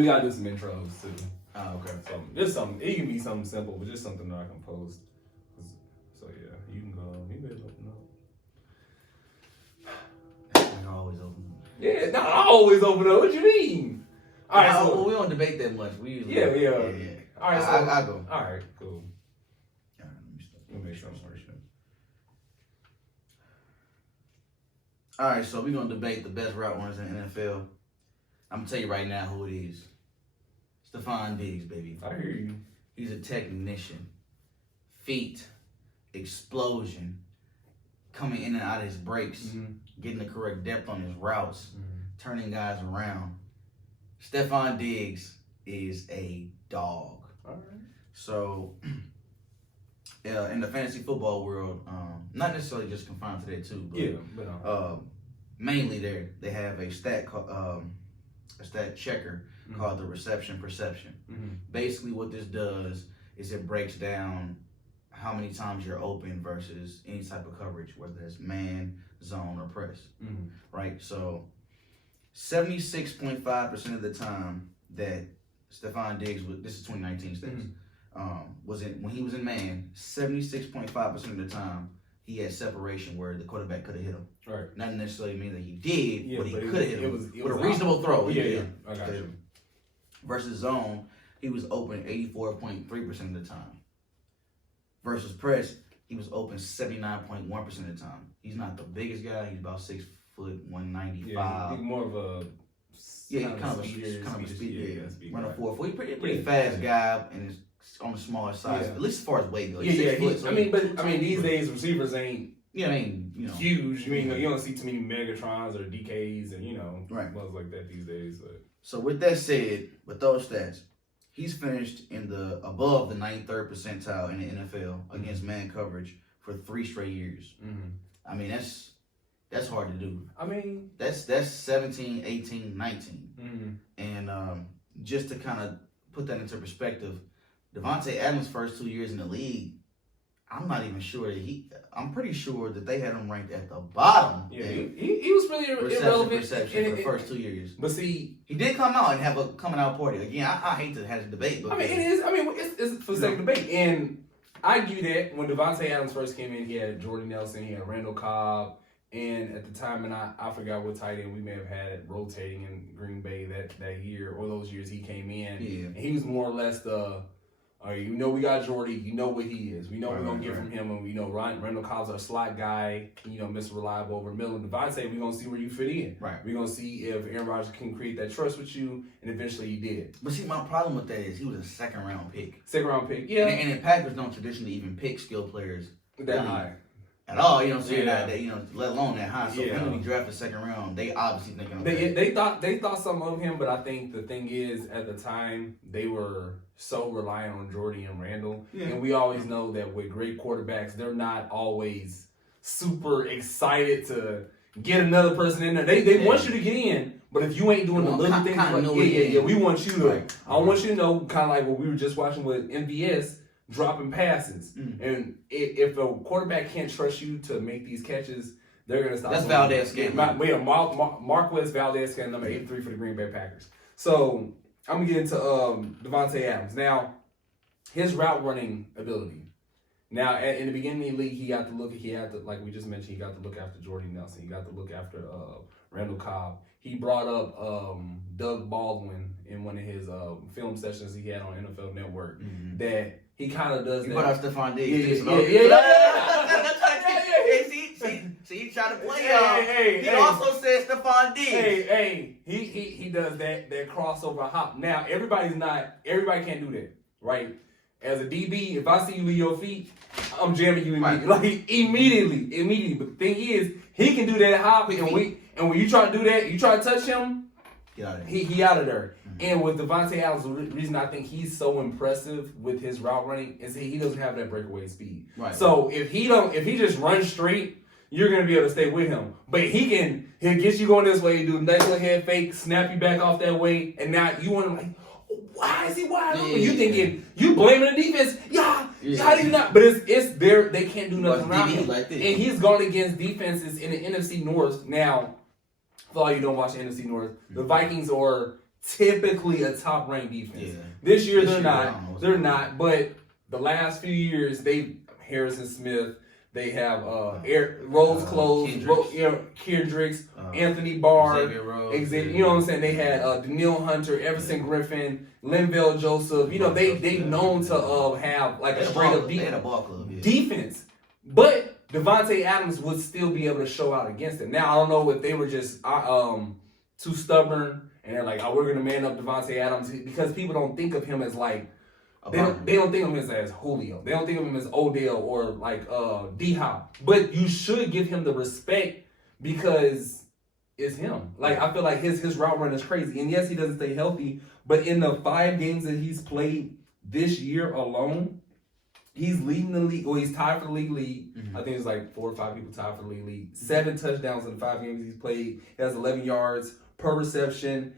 We gotta do some intros too. Oh, okay. Just something. It can be something simple, but just something that I can post. So yeah, you can go. You better open up. I always open up. Yeah, no, I always open up. What you mean? All right, so we don't debate that much. We usually, yeah. All right, so I go. All right, cool. All right, Let me make something first. All right, so we're gonna debate the best route runners in the NFL. I'm gonna tell you right now who it is. Stephon Diggs, baby. I hear you. He's a technician. Feet, explosion, coming in and out of his breaks, getting the correct depth on his routes, turning guys around. Stephon Diggs is a dog. All right. So, in the fantasy football world, not necessarily just confined to that too, but mainly they have a stat checker called the reception perception. Basically, what this does is it breaks down how many times you're open versus any type of coverage, whether it's man, zone, or press. Right? So 76.5% of the time that Stephon Diggs, this is 2019 stats, when he was in man, 76.5% of the time he had separation where the quarterback could have hit him. Right. Not necessarily mean that he did, but he could have hit him it with a reasonable throw. Yeah, I got you. Versus zone, he was open 84.3% of the time. Versus press, he was open 79.1% of the time. He's not the biggest guy. He's about 6 foot 195. Yeah, he's more of a kind of a speed. Running 4-4. He's pretty fast guy and is on the smaller side, at least as far as weight goes. These days receivers ain't. Huge. You don't see too many Megatrons or DKs and ones like that these days. But. So with that said, with those stats, he's finished above the 93rd percentile in the NFL against man coverage for 3 straight years. I mean, that's hard to do. I mean, that's 17, 18, 19. And just to kind of put that into perspective, Davante Adams' first 2 years in the league, I'm not even sure I'm pretty sure that they had him ranked at the bottom. Yeah, he was really irrelevant for the first 2 years. But see, he did come out and have a coming out party. Again, I hate to have a debate, but it's for the sake of debate. And I give you that when Davante Adams first came in, he had Jordy Nelson, he had Randall Cobb, and at the time, and I forgot what tight end we may have had rotating in Green Bay that year or those years he came in. Yeah. And he was more or less we got Jordy. You know what he is. We know we're going to get from him. And we know Randall Cobb's our slot guy, Mr. Reliable over the middle. And Davante, we're going to see where you fit in. Right. We're going to see if Aaron Rodgers can create that trust with you. And eventually he did. But see, my problem with that is he was a second-round pick. Second-round pick, yeah. And the Packers don't traditionally even pick skill players that high. At all, let alone that high. So when we draft the second round, they obviously thinking they thought something of him, but I think the thing is at the time they were so reliant on Jordy and Randall. Yeah. And we always know that with great quarterbacks, they're not always super excited to get another person in there. They want you to get in, but if you ain't doing the little things we want you to I want you to know kind of like what we were just watching with MVS. Dropping passes. And if a quarterback can't trust you to make these catches, they're going to stop. That's Valdez-Scantling. Marquez Valdez-Scantling, number 83 for the Green Bay Packers. So I'm going to get into Davante Adams. Now, his route running ability. Now, in the beginning of the league, like we just mentioned, he got to look after Jordy Nelson. He got to look after Randall Cobb. He brought up Doug Baldwin in one of his film sessions he had on NFL Network that he kind of does that. He brought up Stephon Diggs. See, he tried to play y'all. He also said Stephon Diggs. He does that crossover hop. Now, everybody can't do that, right? As a DB, if I see you with your feet, I'm jamming you immediately. But the thing is, he can do that hop, and when you try to do that, you try to touch him, he out of there. And with Davante Adams, the reason I think he's so impressive with his route running is he doesn't have that breakaway speed. Right. So if he just runs straight, you're gonna be able to stay with him. But he'll get you going this way, do a nice little head fake, snap you back off that way, and now you want to why is he wide open? You thinking you blaming the defense? How do you not? But it's there. They can't do nothing around him. And he's gone against defenses in the NFC North. Now, for all you don't watch the NFC North, the Vikings are typically a top-ranked defense. Yeah. This year This they're year, not. They're not. But the last few years, Harrison Smith. They have Rose Close, Kendricks, Anthony Barr, Xavier, you know what I'm saying? They had Daniil Hunter, Everson Griffin, Linval Joseph. You know, they known to have like a straight up defense. But Davante Adams would still be able to show out against them. Now I don't know if they were just too stubborn and they're like, oh, we're gonna man up Davante Adams because people don't think of him as like. They don't think of him as Julio. They don't think of him as Odell or like D-Hop. But you should give him the respect because it's him. Like I feel like his route run is crazy. And yes, he doesn't stay healthy. But in the 5 games that he's played this year alone, he's leading the league. Well, he's tied for the league lead. Mm-hmm. I think it's like 4 or 5 people tied for the league lead. 7 touchdowns in the 5 games he's played. He has 11 yards per reception.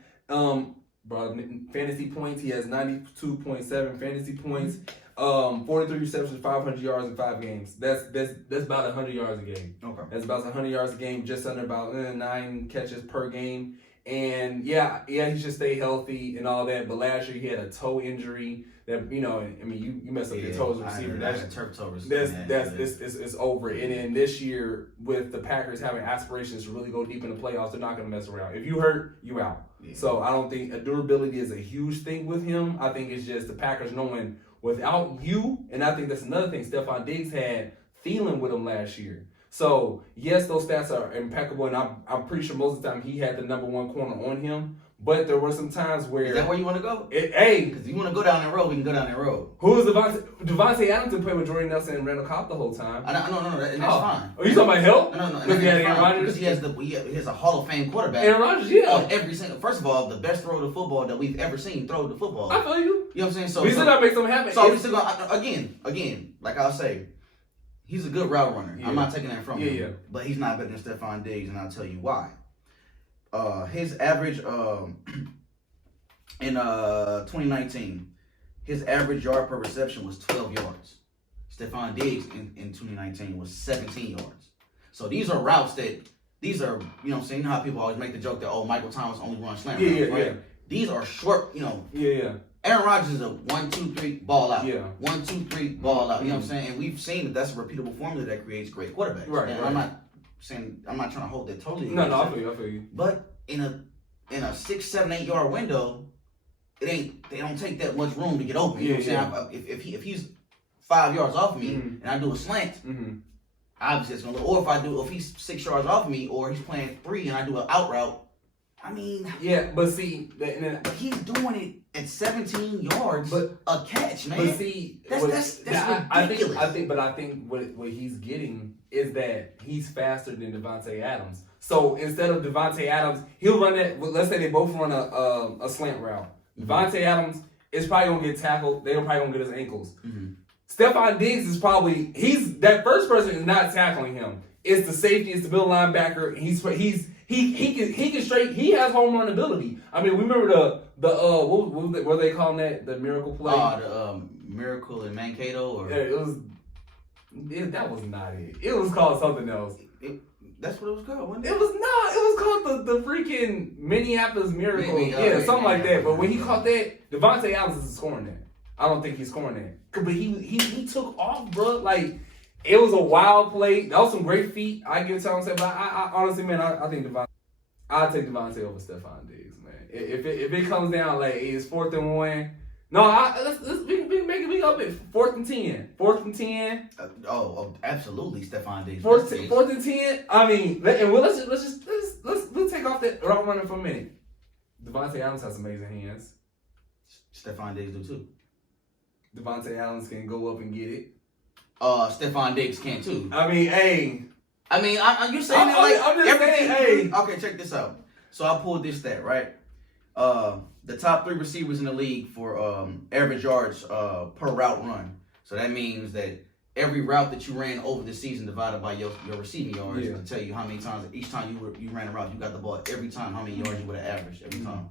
Fantasy points, he has 92.7 fantasy points, 43 receptions, 500 yards in 5 games. That's about 100 yards a game. Okay. That's about 100 yards a game, just under about 9 catches per game. And yeah, he should stay healthy and all that. But last year he had a toe injury that, you know, I mean, you messed up your toe as a receiver. That's a turf toe receiver. It's over. And then this year with the Packers having aspirations to really go deep in the playoffs, they're not going to mess around. If you hurt, you out. Yeah. So I don't think durability is a huge thing with him. I think it's just the Packers knowing without you, and I think that's another thing. Stephon Diggs had Thielen with him last year. So yes, those stats are impeccable, and I'm pretty sure most of the time he had the number 1 corner on him. But there were some times where... Is that where you want to go? Because you want to go down that road, we can go down that road. Who is Davante Adams played with Jordan Nelson and Randall Cobb the whole time. No, that's fine. Oh, you talking about help? No. Because he had Aaron Rodgers? Because he has a Hall of Fame quarterback. Aaron Rodgers, yeah. First of all, the best throw to football that we've ever seen throw the football. I feel you. You know what I'm saying? So we still got to make something happen. So we still got, again, like I'll say, he's a good route runner. Yeah. I'm not taking that from him. Yeah. But he's not better than Stephon Diggs, and I'll tell you why. His average... In 2019, his average yard per reception was 12 yards. Stephon Diggs in 2019 was 17 yards. So these are routes you know what I'm saying? You know how people always make the joke that, oh, Michael Thomas only runs slant routes, right? Yeah. These are short, you know. Yeah. Aaron Rodgers is a 1, 2, 3, ball out. Yeah. 1, 2, 3, ball out. You know what I'm saying? And we've seen that that's a repeatable formula that creates great quarterbacks. Right. And I'm not trying to hold that totally. No, I feel you. But in a 6, 7, 8 yard window, they don't take that much room to get open. You know what I'm saying? If he's 5 yards off of me and I do a slant, obviously it's gonna look. Or if he's 6 yards off of me, or he's playing 3 and I do an out route. I mean, yeah, but see, he's doing it at 17 yards, but a catch, man. But see, that's ridiculous. I think what he's getting is that he's faster than Davante Adams. So instead of Davante Adams, he'll run that. Let's say they both run a slant route. Davante Adams is probably gonna get tackled. They're probably gonna get his ankles. Stephon Diggs is he's that first person is not tackling him. It's the safety, it's the middle linebacker. He can straight. He has home run ability. I mean, we remember what were they calling that? The miracle play. The miracle in Mankato, or that was not it. It was called something else. That's what it was called, wasn't it? It was not. It was called the freaking Minneapolis Miracle. Something like that. But when he caught that, Davante Adams isn't scoring that. I don't think he's scoring that. But he took off, bro. Like, it was a wild play. That was some great feet. I give it to him. But I honestly, man, I think I'll take Davante over Stephon Diggs, man. If it comes down like it's 4th and 1. No, we can make it up at 4th and 10. 4th and 10. Absolutely, Stephon Diggs. 4th and 10. I mean, let's take off that route running for a minute. Davante Adams has amazing hands. Stephon Diggs do too. Davante Adams can go up and get it. Stephon Diggs can too. I mean, hey. You're saying I'm just everything. Saying, hey. Okay, check this out. So I pulled this stat, right? The top 3 receivers in the league for average yards per route run. So that means that every route that you ran over the season divided by your receiving yards to tell you how many times each time you ran a route, you got the ball every time, how many yards you would have averaged every time.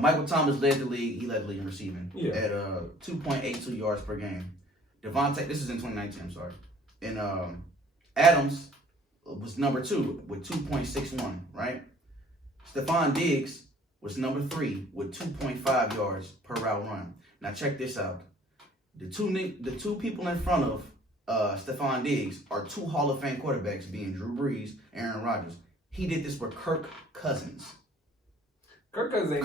Michael Thomas led the league. He led the league in receiving at 2.82 yards per game. Davante, this is in 2019, I'm sorry. And Adams was number 2 with 2.61, right? Stephon Diggs was number 3 with 2.5 yards per route run. Now check this out. The two people in front of Stephon Diggs are 2 Hall of Fame quarterbacks, being Drew Brees, Aaron Rodgers. He did this with Kirk Cousins. Kirk Cousins ain't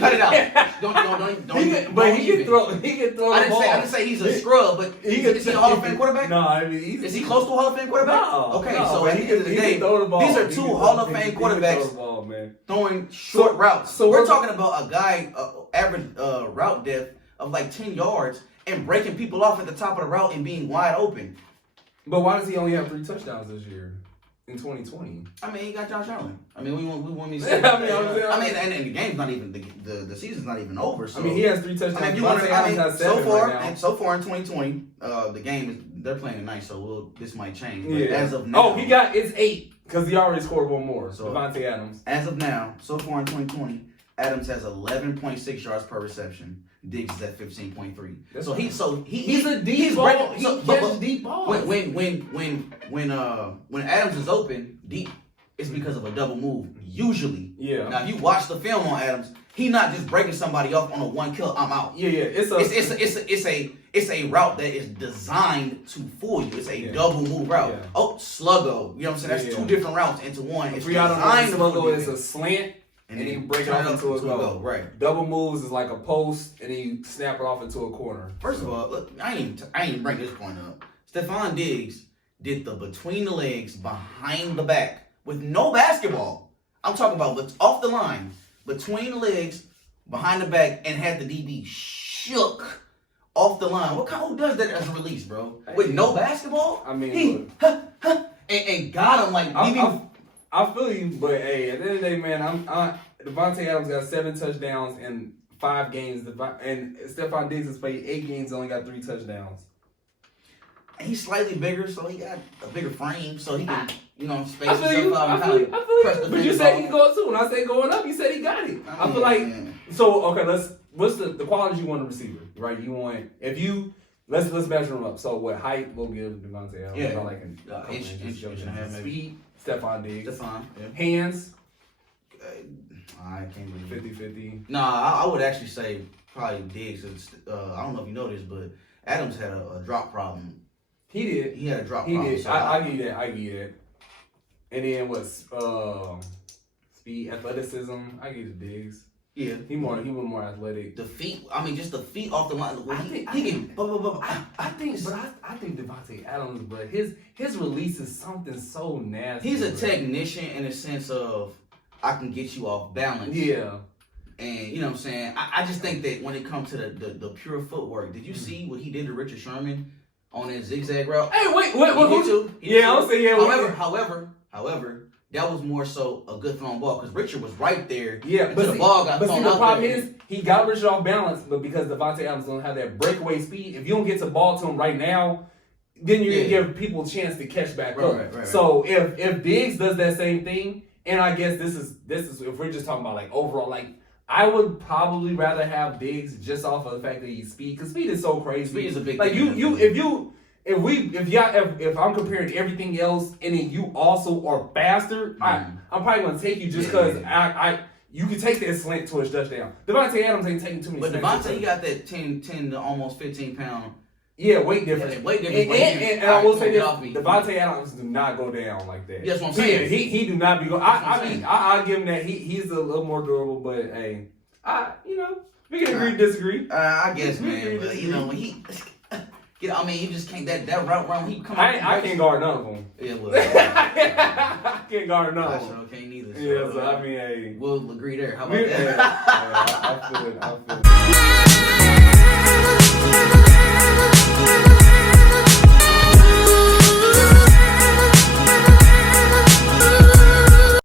cut it out. Don't he can throw the ball. I didn't say he's a scrub, but is he a Hall of Fame quarterback? No, I mean is he close to a Hall of Fame quarterback? No. Okay, no, so at the end of the day, these are 2 Hall of Fame quarterbacks throwing short routes. So we're talking about a guy average route depth of like 10 yards and breaking people off at the top of the route and being wide open. But why does he only have 3 touchdowns this year? In 2020, I mean, he got Josh Allen. I mean, we want me to say. I mean, and the game's not even the season's not even over. So I mean, he has 3 touchdowns. I mean, so far in 2020, the game they're playing nice, so this might change. But as of now, it's 8 because he already scored 1 more. So Davante Adams. As of now, so far in 2020, Adams has 11.6 yards per reception. Diggs is at 15.3. He's a deep ball. He catches deep balls. When Adams is open deep, it's because of a double move. Usually. Yeah. Now if you watch the film on Adams, he's not just breaking somebody off on a 1 kill. I'm out. Yeah. It's a route that is designed to fool you. It's a double move route. Yeah. Oh, sluggo. You know what I'm saying? That's 2 different routes into one. It's designed to sluggo is a slant. And then you break it off into a goal. Right. Double moves is like a post, and then you snap it off into a corner. First of all, look, I ain't bring this point up. Stephon Diggs did the between the legs, behind the back, with no basketball. I'm talking about off the line, between the legs, behind the back, and had the DB shook off the line. Who does that as a release, bro? With no basketball? I mean, and got him like I feel you, but hey, at the end of the day, man, Davante Adams got 7 touchdowns in 5 games, and Stephon Diggs has played 8 games, only got 3 touchdowns. And he's slightly bigger, so he got a bigger frame, so he can, space I feel you. out. I feel you. But you said he going too. When I say going up, you said he got it. I feel like so. Okay, what's the qualities you want in a receiver, right? You want let's measure him up. So what height we'll give Davante Adams? Yeah, like an inch and a half, maybe. Speed. Stephon Diggs. Yeah. Hands. I can't believe 50-50. Nah, I would actually say probably Diggs. I don't know if you know this, but Adams had a drop problem. He did. He had a drop problem. He did. So I give you that. I give you that. And then what's speed, athleticism? I give it to Diggs. Yeah, he was more athletic. The feet. I mean, just the feet off the line. I think Davante Adams, but his release is something so nasty. He's a technician in the sense of I can get you off balance. Yeah. And you know what I'm saying? I just think that when it comes to the pure footwork, did you see what he did to Richard Sherman on that zigzag route? Hey, wait. Yeah, I was saying yeah. However, that was more so a good thrown ball because Richard was right there. Yeah, but the ball got thrown out. The problem is he got Richard off balance, but because Davante Adams don't have that breakaway speed, if you don't get the ball to him right now, then you're gonna give people a chance to catch back up. Right. So if Diggs does that same thing, and I guess this is if we're just talking about like overall, like I would probably rather have Diggs just off of the fact that he's speed, because speed is so crazy. Speed is a big like thing. If I'm comparing everything else and then you also are faster, I'm probably gonna take you just because you can take that slant to a touchdown. Davante Adams ain't taking too many. But Davante, you got that 10 to almost 15 pound. Yeah, weight difference. Weight difference. And I will say this: Davante Adams do not go down like that. That's what I'm saying. He do not be going. I give him that. He's a little more durable, but hey, we can agree to disagree. I guess, man. But when he. I mean, you just can't that route run. He come. I can't guard none of them. Yeah, well, I can't guard none of them. I sure can't either. So, I mean, hey, we'll agree there. How about that? I feel it.